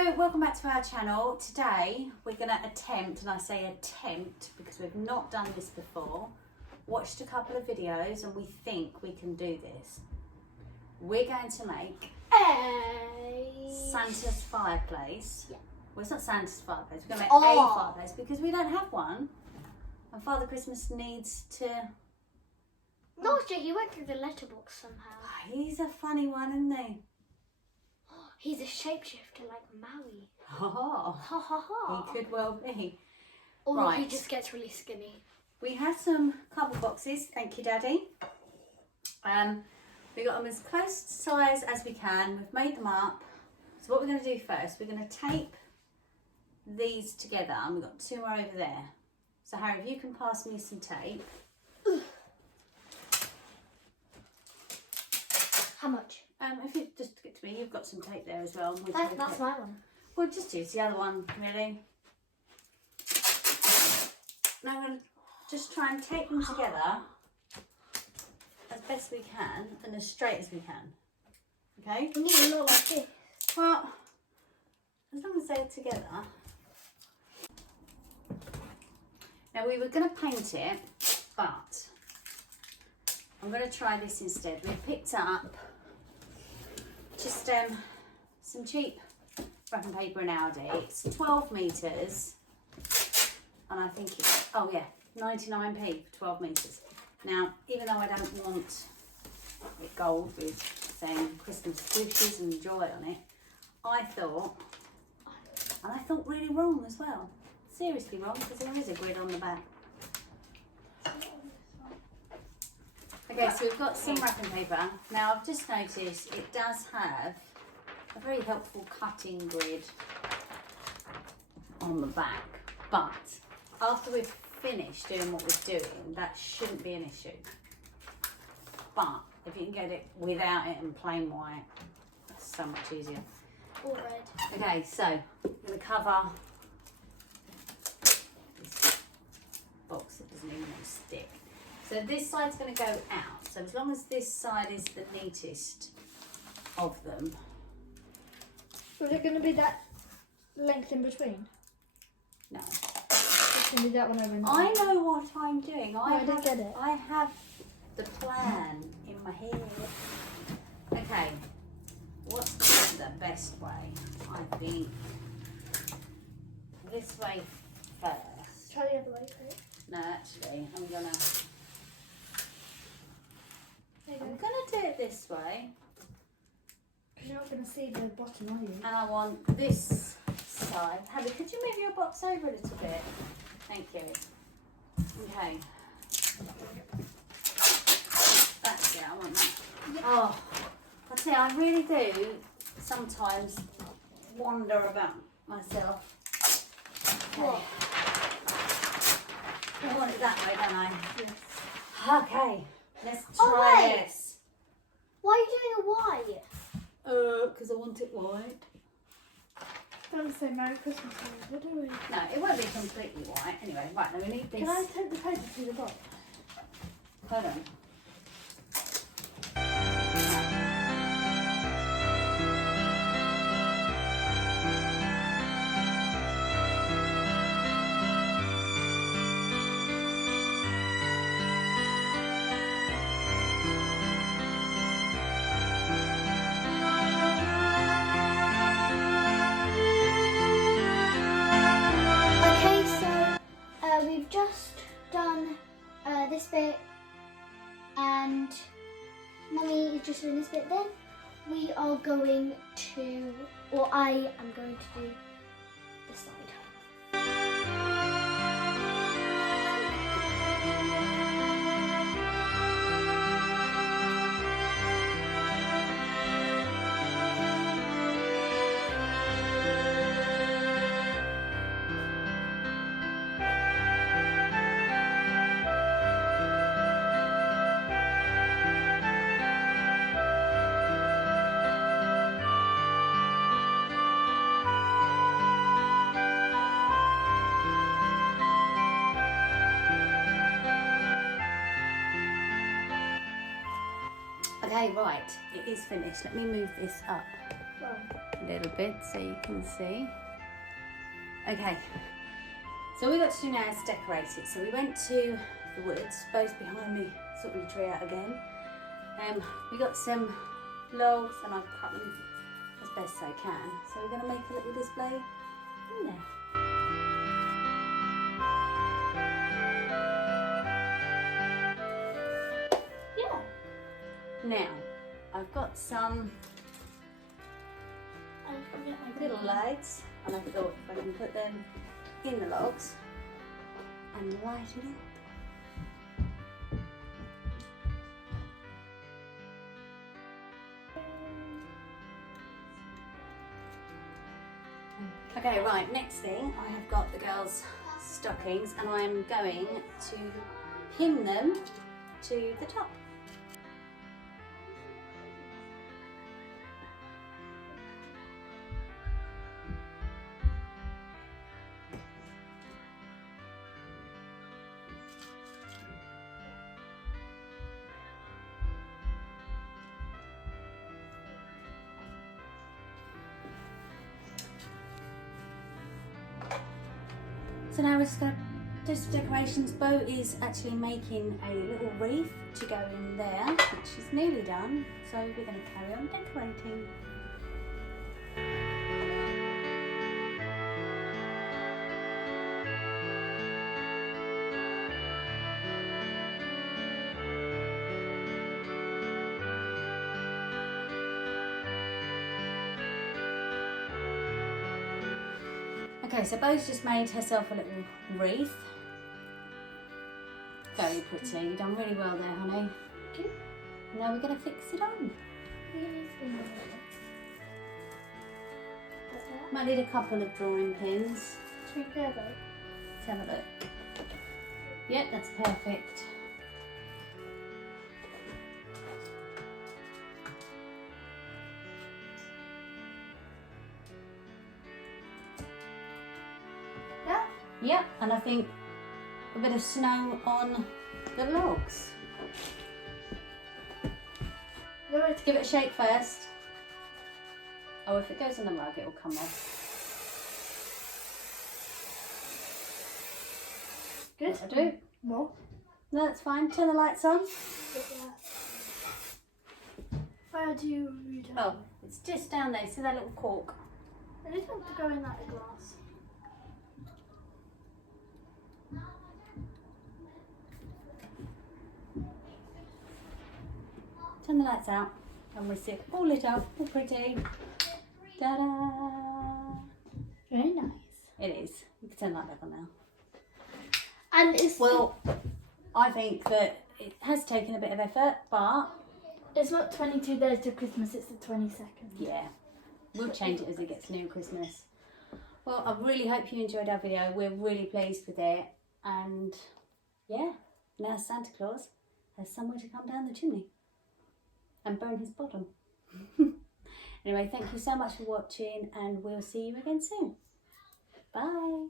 Hello, welcome back to our channel. Today we're going to attempt, and I say attempt because we've not done this before, watched a couple of videos and we think we can do this. We're going to make Santa's fireplace. Yeah. Well, it's not Santa's fireplace, we're going to make a fireplace because we don't have one and Father Christmas needs to... Last year he went through the letterbox somehow. He's a funny one, isn't he? He's a shapeshifter like Maui. Ha ha. He could well be. Or right. he just gets really skinny. We have some cardboard boxes, thank you Daddy. We got them as close to size as we can. We've made them up. So what we're going to do first, we're going to tape these together, and we've got two more over there. So Harry, if you can pass me some tape. How much? If you just get to me, you've got some tape there as well. That's my one. We'll just use the other one, really. Now I'm going to just try and tape them together as best we can and as straight as we can. Okay? We need a lot like this. Well, as long as they're together. Now we were going to paint it, but I'm going to try this instead. We picked up just some cheap wrapping paper in Aldi. It's 12 metres and I think it's, 99p for 12 metres. Now, even though I don't want it gold with saying Christmas wishes and joy on it, I thought really wrong as well. Seriously wrong, because there is a grid on the back. Okay, so we've got some wrapping paper. Now I've just noticed it does have a very helpful cutting grid on the back, but after we've finished doing what we're doing, that shouldn't be an issue. But if you can get it without it and plain white, that's so much easier. Or red. Okay, so I'm going to cover this box that doesn't even stick. So this side's going to go out. So as long as this side is the neatest of them. Was it going to be that length in between? No. It's going to be that one over there. I know what I'm doing. I didn't get it. I have the plan in my head. Okay. What's the best way? I think this way first. Try the other way, Chris. No, actually, I'm gonna do it this way. Because you're not going to see the bottom, are you? And I want this side. Harry, could you move your box over a little bit? Thank you. Okay. That's it, I want that. Yep. Oh, I tell you, I really do sometimes wonder about myself. What? I want it that way, don't I? Yes. Okay, let's try this. Why are you doing a white? Because I want it white. Don't say Merry Christmas, do we? No, it won't be completely white. Anyway, right, now we need this. Can I take the paper to the box? Hold on. We've just done this bit and Mummy is just doing this bit. Then we are going to, or I am going to do this side. Okay, right, it is finished. Let me move this up. Oh. a little bit so you can see. Okay, so all we got to do now is decorate it. So we went to the woods, Bo's behind me, sorting the tree out again. We got some logs and I've cut them as best I can. So we're going to make a little display in there. Yeah. Now, I've got some little lights and I thought if I can put them in the logs and light it up. Okay, right, next thing, I have got the girls' stockings and I'm going to pin them to the top. So now we're just going to do some decorations. Bo is actually making a little wreath to go in there, which is nearly done. So we're going to carry on decorating. Okay, so Bo's just made herself a little wreath. Very pretty. You've done really well there, honey. Thank you. Now we're going to fix it on. Might need a couple of drawing pins. Let's have a look. Yep, that's perfect. Yeah. Yep, and I think a bit of snow on the logs. Let's give it a shake first. Oh, if it goes on the rug, it will come off. Good. That'll do. More. No, that's fine. Turn the lights on. Where do you read it? Oh, it's just down there. See that little cork? I just want to go in that glass. Turn the lights out and we see it all lit up, all pretty. Ta-da! Very nice. It is. You can turn that back on now. And it's Well, I think that it has taken a bit of effort, but it's not 22 days to Christmas, it's the 22nd. yeah, we'll change it as it gets near Christmas. Well, I really hope you enjoyed our video. We're really pleased with it. And yeah, now Santa Claus has somewhere to come down the chimney and burn his bottom. Anyway, thank you so much for watching and we'll see you again soon. Bye.